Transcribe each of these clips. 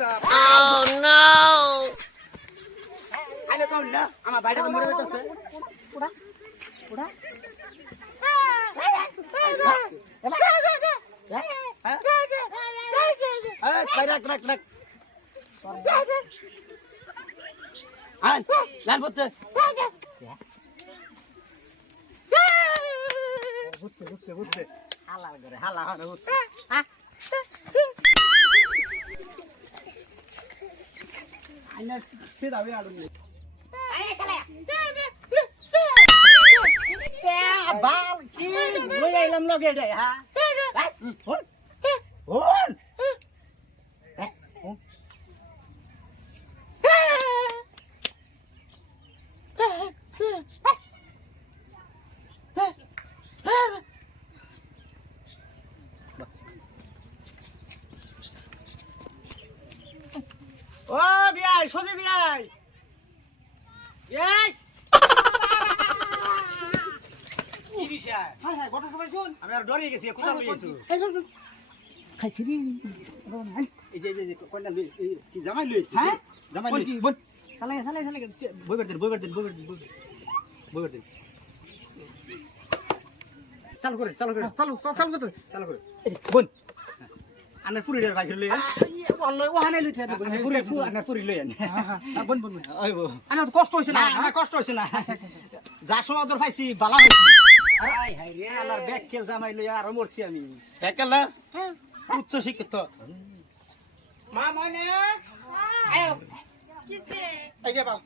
Oh no! আরে কোন না আমার বাইরে মরে যাচ্ছে পুরা পুরা রাখ রাখ রাখ আয় লাল বচ্চা বুঝছে বুঝছে বুঝছে হালা করে হালা হালা বুঝছে আইনা সেটা আমি আড়ুন নেই বাল কি লই আইলাম লগে রে হ্যাঁ হন হন ও বিয়াই সজি বিয়াই এই কি বিষয় হ্যাঁ হ্যাঁ গত সবাই শুন আমি আর ডরে গেছি কোথা লইছো এই শুন খাইছি রে এই যে কোনটা কি জামাই লইছি হ্যাঁ জামাই বল লইছি কি বল চালাই চালাই চালাই বইবার দিন চালু করে চালু চালু করতে চালু করে বল আনার পুরি রে রাখি লই অল্লই ওহানে লইতে আনার পুরি লই আন বল বল আইবো আনা তো কষ্ট হইছে না না না কষ্ট হইছে না যা সময় দর পাইছি বালা হইছি আই হাই রে আনার ব্যাগ খেল জামাই লই আর মরছি আমি ব্যাগ না উচ্চ শিক্ষিত মা ময়না আয় কিসে এই যে বাবা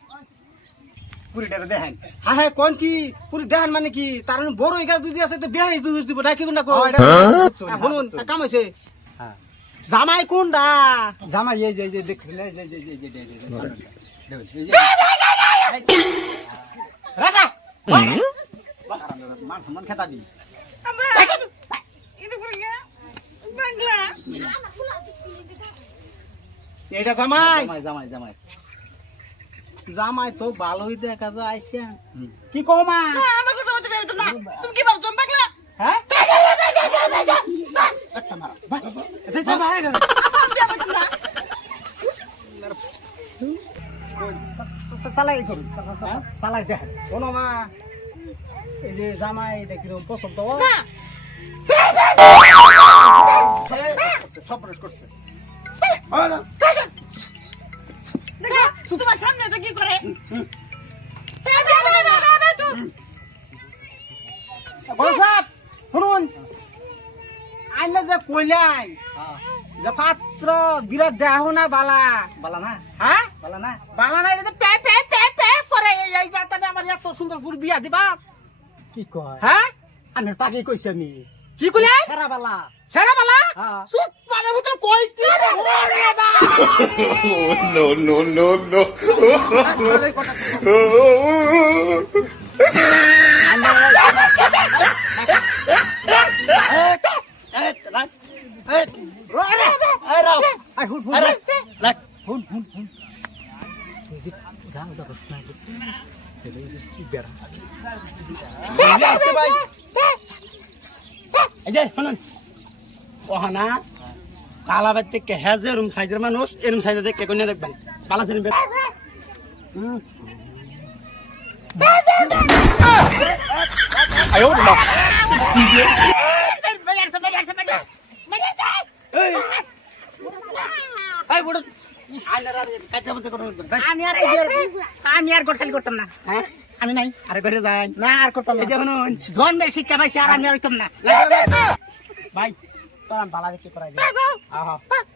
পুরিটা দেখেন হ্যাঁ হ্যাঁ কোন কি পুরি দেহান মানে কি তার বড় গাছ দুধ আছে তো বিয়াই দুধ দিব না কি না কো শুনুন কাম হইছে হ্যাঁ জামাই কোনডা জামাই এই যে দেখছেন এই যে রাখা মান সম্মান খেতা দি এটা জামাই জামাই জামাই জামাই তো ভালোই দেখা যায় আইসা কি কও মা তুমি কি ভাবছো পাগলা? হ্যাঁ চালাই করুন চালাই দেখ কোনো মা এই যে জামাই দেখিলাম পছন্দ সব প্রশ্ন করছে দেখা, তোমার সামনে তো কি করে? বড় সাহেব শুনুন আইনে যে কইলাই যে পাত্র বিরাট দেহ না বালা বালা না হ্যাঁ বালা না বালা না এটা পে পে পে পে করে এই যাতে আমার এত সুন্দর পুর বিয়া দিবা কি কয় হ্যাঁ আমি তাকে কইছি আমি কি কইলাই সারা বালা সেরা বালা হ্যাঁ সুত মানে ভিতর কইতি ওরে বা No, no, no, no. কালাবাদ থেকে হেজে এরম সাইজের মানুষ এরম সাইজে দেখে কোনে দেখবেন পালা ছিলেন আমি আর গোটালি করতাম না হ্যাঁ আমি নাই আরে ঘরে যান না আর করতাম না জন্মের শিক্ষা পাইছি আর আমি আর হইতাম না ভাই তোর আমি ভালো দেখে করাই দিই